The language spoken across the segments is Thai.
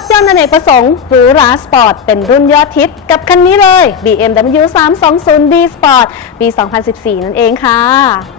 ถยนต์อเนกประสงค์ หรูหราสปอร์ตเป็นรุ่นยอดฮิตกับคันนี้เลย BMW 320d Sport ปี 2014 นั่นเองค่ะ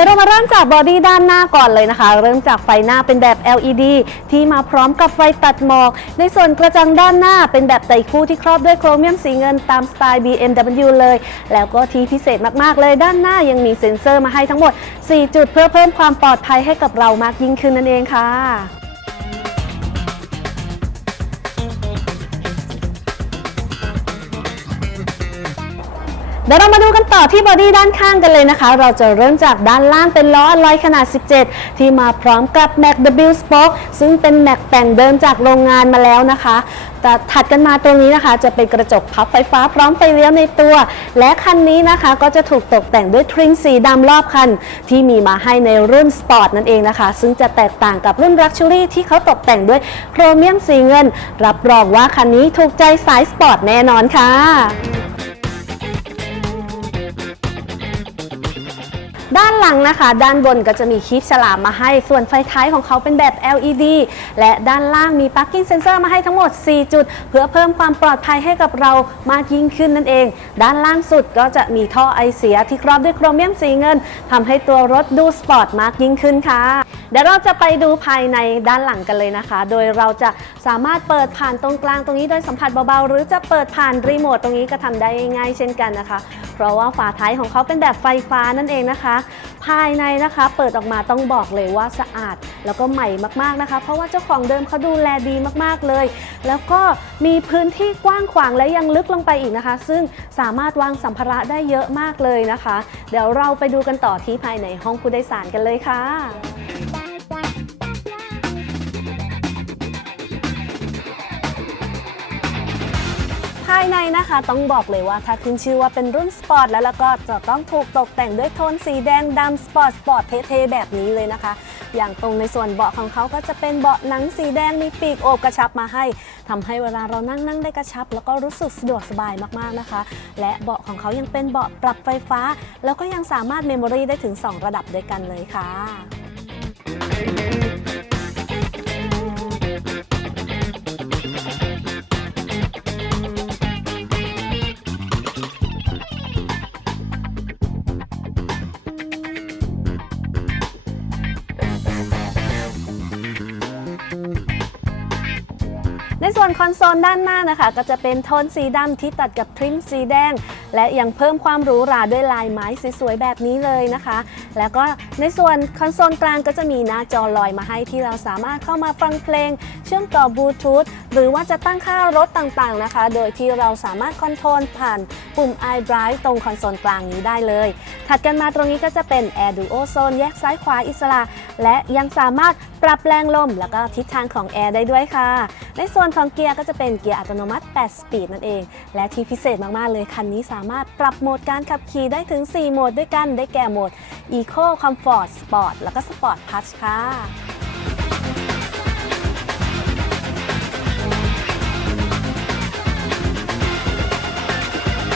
ดี๋ยวเรามาเริ่มจากบอดี้ด้านหน้าก่อนเลยนะคะ เริ่มจากไฟหน้าเป็นแบบ LED ที่มาพร้อมกับไฟตัดหมอก ในส่วนกระจังด้านหน้าเป็นแบบไตคู่ที่ครอบด้วยโครเมียมสีเงินตามสไตล์ BMW เลย แล้วก็ที่พิเศษมากๆเลยด้านหน้ายังมีเซ็นเซอร์มาให้ทั้งหมด 4 จุดเพื่อเพิ่มความปลอดภัยให้กับเรามากยิ่งขึ้นนั่นเองค่ะ ดี๋ยวเรามาดูกันต่อที่บอดี้ด้านข้างกันเลยนะคะ เราจะเริ่มจากด้านล่างเป็นล้ออลอยขนาด 17 ที่มาพร้อมกับ Mac W Spoke ซึ่งเป็น Mac แต่งเดิมจากโรงงานมาแล้วนะคะแต่ถัดกันมาตรงนี้นะคะจะเป็นกระจกพับไฟฟ้าพร้อมไฟเลี้ยวในตัว และคันนี้นะคะก็จะถูกตกแต่งด้วยทริมสีดำรอบคัน ที่มีมาให้ในรุ่นสปอร์ตนั่นเองนะคะ ซึ่งจะแตกต่างกับรุ่น Luxury ที่เขาตกแต่งด้วยโครเมียมสีเงิน รับรองว่าคันนี้ถูกใจสายสปอร์ตแน่นอนค่ะ ด้านหลังนะคะ ด้านบนก็จะมีคีบฉลามมาให้ ส่วนไฟท้ายของเขาเป็นแบบ LED และด้านล่างมี Parking Sensor มาให้ทั้งหมด 4 จุด เพื่อเพิ่มความปลอดภัยให้กับเรามากยิ่งขึ้นนั่นเอง ด้านล่างสุดก็จะมีท่อไอเสียที่ครอบด้วยโครเมียมสีเงินทำให้ตัวรถดูสปอร์ตมากยิ่งขึ้นค่ะ เดี๋ยวเราจะไปดูภายในด้านหลังกันเลยนะคะ โดยเราจะสามารถเปิดผ่านตรงกลางตรงนี้โดยสัมผัสเบาๆ หรือจะเปิดผ่านรีโมทตรงนี้ก็ทำได้ง่ายๆเช่นกันนะคะ เพราะว่าฝาท้ายของเขาเป็นแบบไฟฟ้านั่นเองนะคะ ภายในนะคะเปิดออกมาต้องบอกเลยว่าสะอาดแล้วก็ใหม่มากๆนะคะ เพราะว่าเจ้าของเดิมเขาดูแลดีมากๆเลย แล้วก็มีพื้นที่กว้างขวางและยังลึกลงไปอีกนะคะ ซึ่งสามารถวางสัมภาระได้เยอะมากเลยนะคะ เดี๋ยวเราไปดูกันต่อที่ภายในห้องผู้โดยสารกันเลยค่ะ ภายในนะคะ ต้องบอกเลยว่าถ้าขึ้นชื่อว่าเป็นรุ่นสปอร์ตแล้วแล้วก็จะต้องถูกตกแต่งด้วยโทนสีแดงดำสปอร์ตสปอร์ตเท่ๆแบบนี้เลยนะคะ อย่างตรงในส่วนเบาะของเขาก็จะเป็นเบาะหนังสีแดงมีปีกโอบกระชับมาให้ทำให้เวลาเรานั่งนั่งได้กระชับ แล้วก็รู้สึกสะดวกสบายมากๆนะคะ และเบาะของเขายังเป็นเบาะปรับไฟฟ้า แล้วก็ยังสามารถเมมโมรีได้ถึง 2 ระดับด้วยกันเลยค่ะ ส่วนคอนโซลด้านหน้านะคะ ก็จะเป็นโทนสีดำที่ตัดกับทริมสีแดง และยังเพิ่มความหรูหราด้วยลายไม้สวยๆแบบนี้เลยนะคะ แล้วก็ในส่วนคอนโซลกลางก็จะมีหน้าจอลอยมาให้ที่เราสามารถเข้ามาฟังเพลง เชื่อมต่อบลูทูธหรือว่าจะตั้งค่ารถต่างๆนะคะ โดยที่เราสามารถคอนโทรลผ่านปุ่ม iDrive ตรงคอนโซลกลางนี้ได้เลย ถัดกันมาตรงนี้ก็จะเป็น Air Duo Zone แยกซ้ายขวาอิสระ และยังสามารถ ปรับแรงลมแล้วก็ทิศทางของแอร์ได้ด้วยค่ะ ในส่วนของเกียร์ก็จะเป็นเกียร์อัตโนมัติ 8 สปีดนั่นเอง และที่พิเศษมาก ๆ เลย คันนี้สามารถปรับโหมดการขับขี่ได้ถึง 4 โหมดด้วยกัน ได้แก่โหมด Eco Comfort Sport แล้วก็ Sport Plus ค่ะ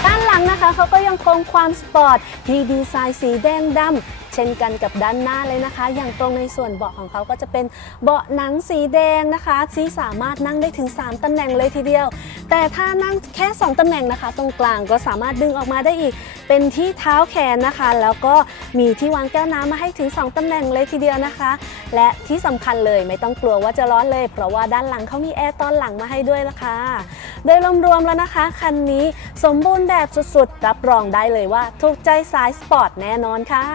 ด้านหลังนะคะเขาก็ยังคงความสปอร์ตที่ดีไซน์สีแดงดำ เช่นกันกับด้านหน้าเลยนะคะ อย่างตรงในส่วนเบาะของเขาก็จะเป็นเบาะหนังสีแดงนะคะที่สามารถนั่งได้ถึง 3 ตำแหน่งเลยทีเดียว แต่ถ้านั่งแค่ 2 ตำแหน่งนะคะ ตรงกลางก็สามารถดึงออกมาได้อีก เป็นที่เท้าแขนนะคะ แล้วก็มีที่วางแก้วน้ำมาให้ถึง 2 ตำแหน่งเลยทีเดียวนะคะ และที่สำคัญเลยไม่ต้องกลัวว่าจะร้อนเลย เพราะว่าด้านหลังเขามีแอร์ตอนหลังมาให้ด้วยนะคะโดยรวมๆแล้วนะคะ คันนี้สมบูรณ์แบบสุดๆ รับรองได้เลยว่าถูกใจสายสปอร์ตแน่นอนค่ะ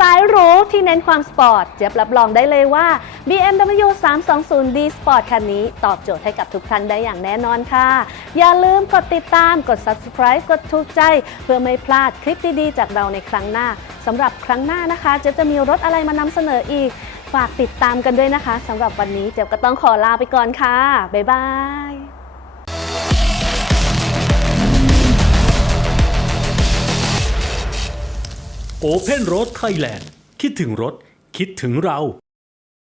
สายหรูที่เน้นความสปอร์ตเจี๊ยบรับรองได้เลยว่า BMW 320D Sport คันนี้ตอบโจทย์ให้กับทุกท่านได้อย่างแน่นอนค่ะ อย่าลืมกดติดตามกด subscribe กดถูกใจ เพื่อไม่พลาดคลิปดีๆ จากเราในครั้งหน้าสำหรับครั้งหน้านะคะเจี๊ยบจะมีรถอะไรมานำเสนออีก ฝากติดตามกันด้วยนะคะสำหรับวันนี้เจี๊ยบก็ต้องขอลาไปก่อนค่ะบ๊ายบาย Open Road Thailand คิดถึงรถ คิดถึงเรา